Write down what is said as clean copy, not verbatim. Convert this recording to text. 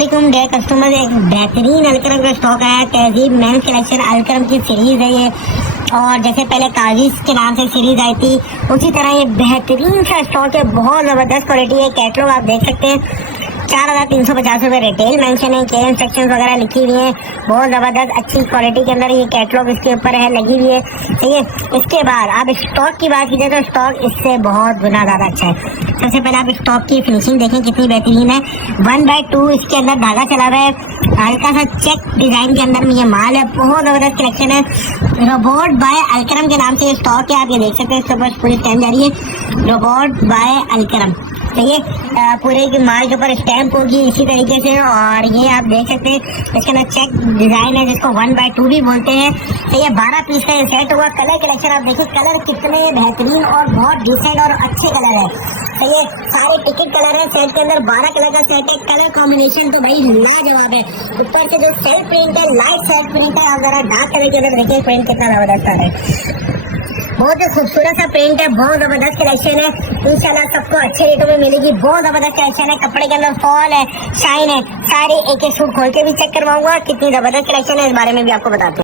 Day customer, एक बेहतरीन अलकरम का स्टॉक आया। तहजीब मेंस कलेक्शन अलकरम की सीरीज है ये, और जैसे पहले काजीज के नाम से सीरीज आई थी, उसी तरह ये बेहतरीन सा स्टॉक है। बहुत जबरदस्त क्वालिटी है। कैटलॉग आप देख सकते हैं, 4,350 रुपये रिटेल मेंशन है। केयर इंस्ट्रक्शन वगैरह लिखी हुई है। बहुत जबरदस्त अच्छी क्वालिटी के अंदर ये कैटलॉग इसके ऊपर है, लगी हुई है। ठीक है, इसके बाद आप स्टॉक की बात कीजिए तो स्टॉक इससे बहुत गुना ज्यादा अच्छा है। सबसे पहले आप स्टॉक की फिनिशिंग देखें कितनी बेहतरीन है। 1/2 इसके अंदर धागा चला हुआ है, हल्का सा चेक डिजाइन के अंदर में ये माल है। बहुत जबरदस्त कलेक्शन है। रोबोट बाय अलकरम के नाम से ये स्टॉक है। आप ये देख सकते हैं, इसके ऊपर पूरी स्टैम्प जा रही है, रोबोट बाय अलकरम। ठीक है, पूरे के माल के ऊपर स्टैम्प होगी इसी तरीके से। और ये आप देख सकते हैं, इसके अंदर चेक डिजाइन है जिसको 1/2 भी बोलते हैं। तो ये 12 पीस का ये सेट हुआ। कलर कलेक्शन आप देखिए, कलर कितने बेहतरीन और बहुत डिसेंट और अच्छे कलर है। तो ये सारे टिकट कलर है सेट के अंदर। 12 कलर का सेट है। कलर कॉम्बिनेशन तो भाई लाजवाब है। ऊपर से जो सेल्फ प्रिंट है, लाइट सेल्फ प्रिंट है। आप जरा डार्क कलर के अंदर देखिए प्रिंट कितना जबरदस्त है। बहुत ही खूबसूरत सा प्रिंट है। बहुत जबरदस्त कलेक्शन है। इंशाल्लाह सबको अच्छे रेटों में मिलेगी। बहुत जबरदस्त कलेक्शन है। कपड़े के अंदर फॉल है, शाइन है। सारे एक एक सूट खोल के भी चेक करवाऊंगा। कितनी जबरदस्त कलेक्शन है इस बारे में भी आपको बताते हैं।